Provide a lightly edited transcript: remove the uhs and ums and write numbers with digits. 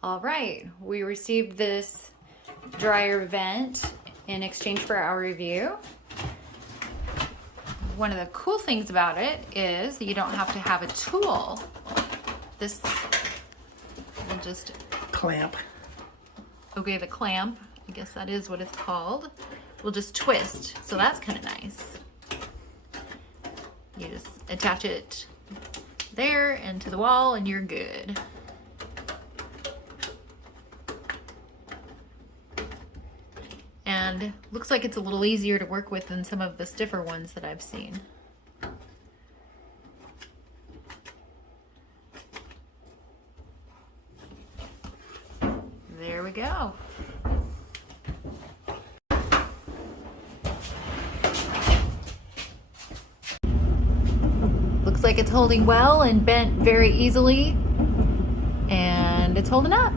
All right, we received this dryer vent in exchange for our review. One of the cool things about it is you don't have to have a tool. This will just Clamp. okay, the clamp, I guess that is what it's called, will just twist. So that's kind of nice. You just attach it there and to the wall and you're good. And looks like it's a little easier to work with than some of the stiffer ones that I've seen. There we go. Looks like it's holding well and bent very easily, and it's holding up.